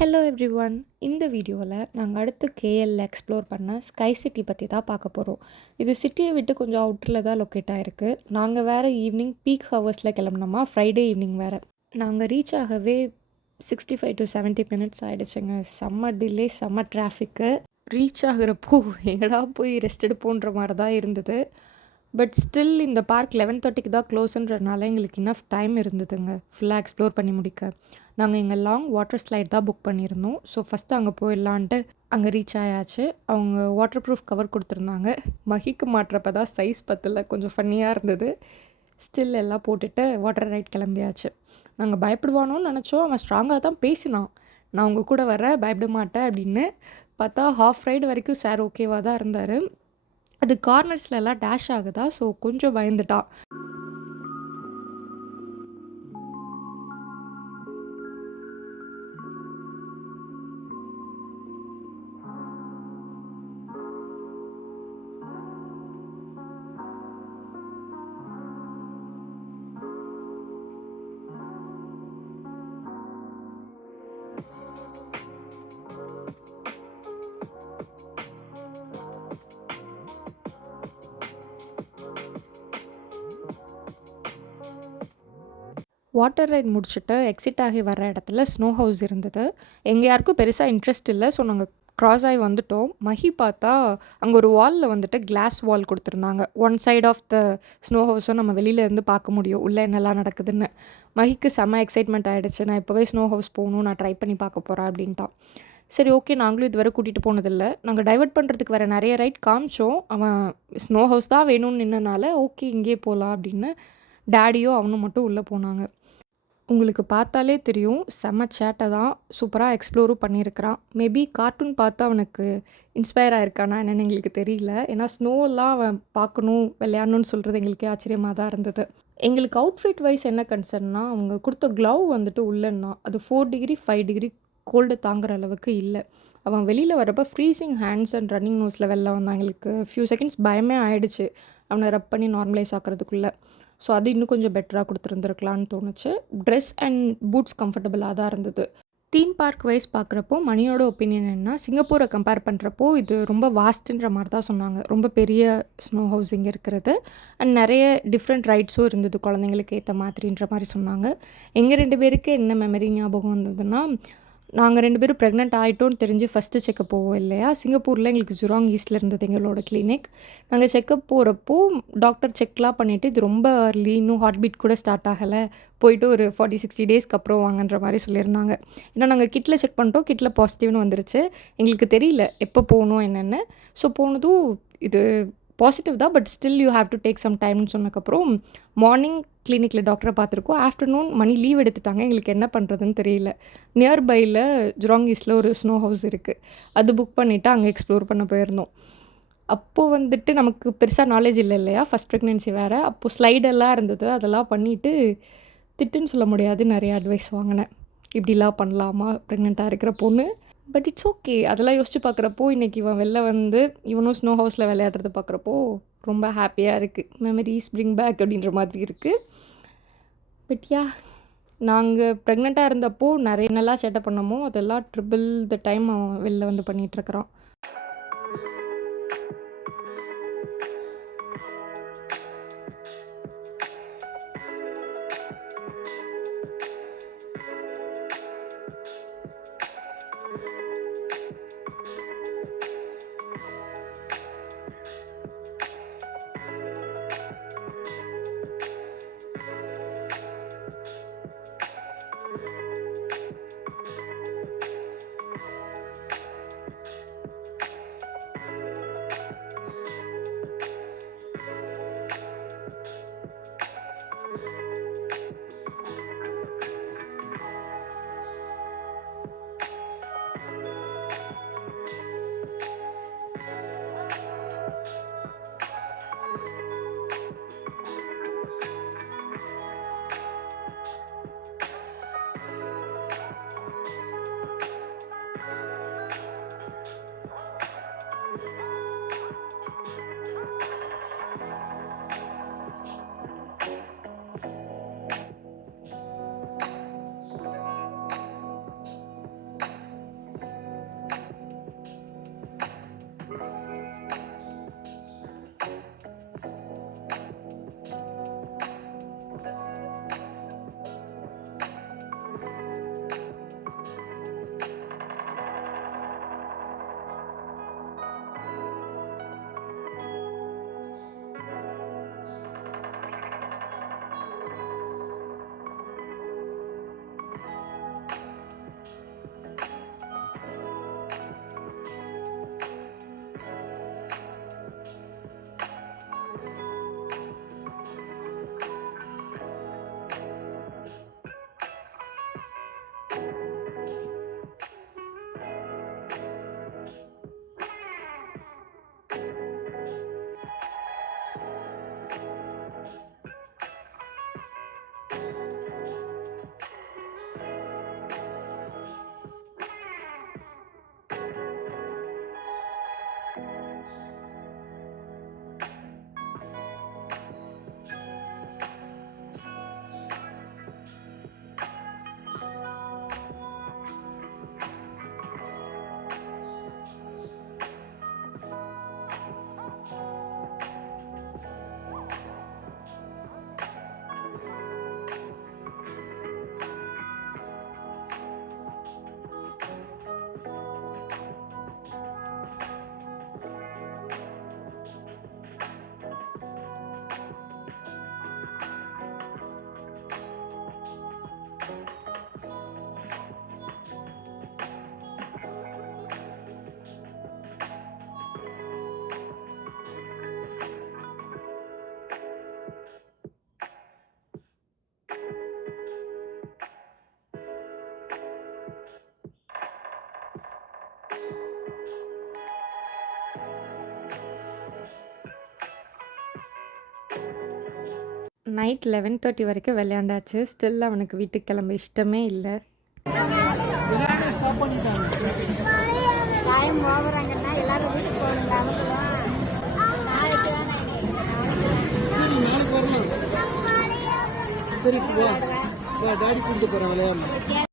Hello everyone. இந்த வீடியோவில் நாங்கள் அடுத்து கேஎல்ல எக்ஸ்ப்ளோர் பண்ண ஸ்கை சிட்டி பற்றி தான் பார்க்க போகிறோம். இது சிட்டியை விட்டு கொஞ்சம் அவுட்டரில் தான் லொக்கேட் ஆகிருக்கு. நாங்கள் வேறு ஈவினிங் பீக் ஹவர்ஸில் கிளம்புனோமா, ஃப்ரைடே ஈவினிங் வேறு. நாங்கள் ரீச் ஆகவே 65 to 70 மினிட்ஸ் ஆகிடுச்சுங்க. செம்ம டிலே, செம்ம டிராஃபிக்கு. ரீச் ஆகிறப்போ எங்கடா போய் ரெஸ்ட் எடுப்போன்ற மாதிரி தான் இருந்தது. பட் ஸ்டில் இந்த பார்க் 11:30க்கு தான் க்ளோஸுன்றதுனால எங்களுக்கு இனஃப் டைம் இருந்ததுங்க ஃபுல்லாக எக்ஸ்ப்ளோர் பண்ணி முடிக்க. நாங்கள் எங்கள் லாங் வாட்டர் ஸ்லைட் தான் புக் பண்ணியிருந்தோம். ஸோ ஃபஸ்ட்டு அங்கே போயிடலான்ட்டு அங்கே ரீச் ஆயாச்சு. அவங்க வாட்டர் ப்ரூஃப் கவர் கொடுத்துருந்தாங்க. மகிக்கு மாட்டுறப்ப தான் சைஸ் பத்தில் கொஞ்சம் ஃபன்னியாக இருந்தது. ஸ்டில் எல்லாம் போட்டுட்டு வாட்டர் ரைட் கிளம்பியாச்சு. நாங்கள் பயப்படுவானோன்னு நினச்சோம். அவன் ஸ்ட்ராங்காக தான் பேசினான், நான் உங்கள் கூட வரேன், பயப்பட மாட்டேன் அப்படின்னு. பார்த்தா ஹாஃப் ரைடு வரைக்கும் சார் ஓகேவாக தான் இருந்தார். அது கார்னர்ஸில் எல்லாம் டேஷ் ஆகுதா, ஸோ கொஞ்சம் பயந்துட்டான். வாட்டர் ரைட் முடிச்சுட்டு எக்ஸிட் ஆகி வர இடத்துல ஸ்னோ ஹவுஸ் இருந்தது. எங்கள் யாருக்கும் பெருசாக இன்ட்ரெஸ்ட் இல்லை. ஸோ நாங்கள் க்ராஸ் ஆகி வந்துட்டோம். மஹி பார்த்தா அங்கே ஒரு வாலில் வந்துட்டு கிளாஸ் வால் கொடுத்துருந்தாங்க. One side of the snow ஹவுஸும் நம்ம வெளியில இருந்து பார்க்க முடியும் உள்ளே என்னெல்லாம் நடக்குதுன்னு. மஹிக்கு செம்ம எக்ஸைட்மெண்ட் ஆகிடுச்சு. நான் இப்போவே ஸ்னோ ஹவுஸ் போகணும், நான் ட்ரை பண்ணி பார்க்க போகிறேன் அப்படின்ட்டான். சரி, ஓகே, நாங்களும் இதுவரை கூட்டிகிட்டு போனதில்லை. நாங்கள் டைவர்ட் பண்ணுறதுக்கு வேறு நிறைய ரைட் காமிச்சோம். அவன் ஸ்னோ ஹவுஸ் தான் வேணும்னு நின்னனால ஓகே இங்கேயே போகலாம் அப்படின்னு டேடியும் அவனும் மட்டும் உள்ளே போனாங்க. உங்களுக்கு பார்த்தாலே தெரியும், செம்ம சேட்டை தான். சூப்பராக எக்ஸ்ப்ளோரும் பண்ணியிருக்கிறான். மேபி கார்ட்டூன் பார்த்து அவனுக்கு இன்ஸ்பயர் ஆகிருக்கானா என்னென்னு எங்களுக்கு தெரியல. ஏன்னா ஸ்னோவெல்லாம் அவன் பார்க்கணும், விளையாடணும்னு சொல்கிறது எங்களுக்கே ஆச்சரியமாக தான் இருந்தது. எங்களுக்கு அவுட்ஃபிட் வைஸ் என்ன கன்சர்ன்னா, அவங்க கொடுத்த க்ளவ் வந்துட்டு உள்ளன்னா அது 4 டிகிரி 5 டிகிரி கோல்டு தாங்குற அளவுக்கு இல்லை. அவன் வெளியில் வரப்போ ஃப்ரீசிங் ஹேண்ட்ஸ் அண்ட் ரன்னிங் நோஸில் வெளில வந்தான். எங்களுக்கு ஃபியூ செகண்ட்ஸ் பயமே ஆகிடுச்சு அவனை ரப் பண்ணி நார்மலைஸ் ஆக்கிறதுக்குள்ளே. ஸோ அது இன்னும் கொஞ்சம் பெட்டராக கொடுத்துருந்துருக்கலான்னு தோணுச்சு. ட்ரெஸ் அண்ட் பூட்ஸ் கம்ஃபர்டபுளாக தான் இருந்தது. தீம் பார்க் வைஸ் பார்க்குறப்போ மணியோட ஒப்பீனியன் என்ன, சிங்கப்பூரை கம்பேர் பண்ணுறப்போ இது ரொம்ப வாஸ்ட்டுன்ற மாதிரி தான் சொன்னாங்க. ரொம்ப பெரிய ஸ்னோ ஹவுஸ் இங்கே இருக்கிறது அண்ட் நிறைய டிஃப்ரெண்ட் ரைட்ஸும் இருந்தது குழந்தைங்களுக்கு ஏற்ற மாதிரின்ற மாதிரி சொன்னாங்க. எங்கள் 2 பேருக்கு என்ன மெமரி ஞாபகம் வந்ததுன்னா, நாங்கள் 2 பேரும் ப்ரெக்னென்ட் ஆகிட்டோன்னு தெரிஞ்சு ஃபஸ்ட்டு செக்கப் போவோம் இல்லையா. சிங்கப்பூரில் எங்களுக்கு ஜுராங் ஈஸ்டில் இருந்தது எங்களோட கிளினிக். நாங்கள் செக்கப் போகிறப்போ டாக்டர் செக்லாம் பண்ணிவிட்டு இது ரொம்ப அர்லி, இன்னும் ஹார்ட் பீட் கூட ஸ்டார்ட் ஆகலை, போயிட்டு ஒரு 40-60 டேஸ்க்கு அப்புறம் வாங்கன்ற மாதிரி சொல்லியிருந்தாங்க. ஏன்னா நாங்கள் கிட்டில் செக் பண்ணிட்டோம், கிட்டில் பாசிட்டிவ்னு வந்துருச்சு. எங்களுக்கு தெரியல எப்போ போகணும் என்னென்னு. ஸோ போனதும் இது பாசிட்டிவ் தான், but still you have to take some டைம்னு சொன்னதுக்கப்புறம் மார்னிங் கிளினிக்கில் டாக்டரை பார்த்துருக்கோம். ஆஃப்டர்நூன் மணி லீவ் எடுத்துட்டாங்க. எங்களுக்கு என்ன பண்ணுறதுன்னு தெரியல. நியர்பையில் ஜுராங் ஈஸ்டில் ஒரு ஸ்னோ ஹவுஸ் இருக்குது, அது புக் பண்ணிவிட்டு அங்கே எக்ஸ்ப்ளோர் பண்ண போயிருந்தோம். அப்போது வந்துட்டு நமக்கு பெருசாக நாலேஜ் இல்லை இல்லையா, ஃபஸ்ட் ப்ரெக்னென்சி வேறு. அப்போது ஸ்லைடெல்லாம் இருந்தது, அதெல்லாம் பண்ணிவிட்டு திட்டுன்னு சொல்ல முடியாது, நிறைய அட்வைஸ் வாங்கினேன். இப்படிலாம் பண்ணலாமா ப்ரெக்னெண்ட்டாக இருக்கிற பொண்ணு, பட் இட்ஸ் ஓகே. அதெல்லாம் யோசிச்சு பார்க்குறப்போ இன்றைக்கி இவன் வெளில வந்து இவனும் ஸ்னோ ஹவுஸில் விளையாடுறது பார்க்குறப்போ ரொம்ப ஹாப்பியாக இருக்குது. மெமரிஸ் பிரிங் பேக் அப்படின்ற மாதிரி இருக்குது. பட் யா, நாங்கள் ப்ரெக்னெண்ட்டாக இருந்தப்போ நிறைய நல்லா சேட்டை பண்ணமோ அதெல்லாம் ட்ரிபிள் த டைம் அவன் வெளில வந்து பண்ணிகிட்ருக்கிறான். நைட் 11:30 வரைக்கும் விளையாண்டாச்சு. ஸ்டில் அவனுக்கு வீட்டுக்கு கிளம்ப இஷ்டமே இல்ல. டைம் ஓவராங்கன்னா எல்லாரும் வீட்டுக்கு போகணுங்களா? சரி நாளைக்கு வரலாம். சரி வா டாடி கூப்பிட்டு போகிறேன் விளையாடலாம்.